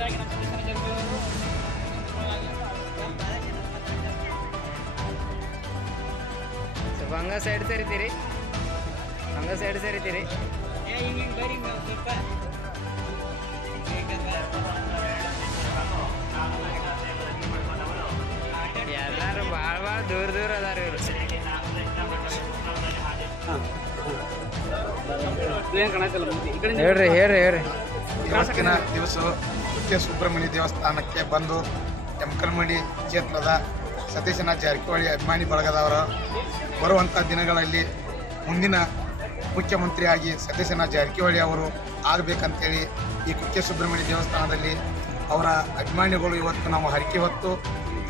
ಮುಖ್ಯಮಂತ್ರಿಯಾಗಿ ನಮ್ಮ ಸತೀಶಣ್ಣ ಜಾರಕಿಹೊಳಿ ಅವರು ಸ್ವಲ್ಪ ಹಂಗ ಸೈಡ್ ಸೇರಿತೀರಿ, ಹಂಗ ಸೈಡ್ ಸೇರಿತೀರಿ. ಹಿಂಗೆ ಬರೀ ಸ್ವಲ್ಪ ಎಲ್ಲಾರು ಭಾಳ ದೂರ ದೂರ ಅದಾರ ಇವರು. ಹೇಳ್ರಿ ಹೇಳ್ರಿ ಹೇಳ್ರಿ. ಇವತ್ತಿನ ದಿವಸ ಕುಕ್ಕೆ ಸುಬ್ರಹ್ಮಣ್ಯ ದೇವಸ್ಥಾನಕ್ಕೆ ಬಂದು ಯಮಕಲ್ಮಡಿ ಕ್ಷೇತ್ರದ ಸತೀಶಣ್ಣ ಜಾರಕಿಹೊಳಿ ಅಭಿಮಾನಿ ಬಳಗದವರು ಬರುವಂಥ ದಿನಗಳಲ್ಲಿ ಮುಂದಿನ ಮುಖ್ಯಮಂತ್ರಿಯಾಗಿ ಸತೀಶಣ್ಣ ಜಾರಕಿಹೊಳಿ ಅವರು ಆಗಬೇಕಂತೇಳಿ ಈ ಕುಕ್ಕೆ ಸುಬ್ರಹ್ಮಣ್ಯ ದೇವಸ್ಥಾನದಲ್ಲಿ ಅವರ ಅಭಿಮಾನಿಗಳು ಇವತ್ತು ನಾವು ಹರಕೆ ಹೊತ್ತು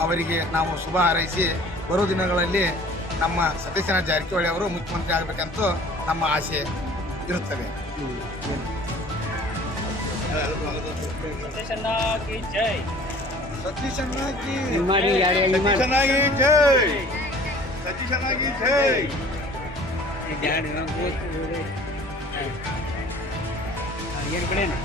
ಅವರಿಗೆ ನಾವು ಶುಭ ಹಾರೈಸಿ ಬರೋ ದಿನಗಳಲ್ಲಿ ನಮ್ಮ ಸತೀಶಣ್ಣ ಜಾರಕಿಹೊಳಿ ಅವರು ಮುಖ್ಯಮಂತ್ರಿ ಆಗಬೇಕಂತ ನಮ್ಮ ಆಸೆ ಇರುತ್ತದೆ. ಸತೀಶಣ್ಣ ಕಿ ಜೈ. ಸತೀಶಣ್ಣ ಕಿ ಜೈ. ಸತೀಶಣ್ಣ ಕಿ ಜೈ. ಏನು ಕಡೆನಾ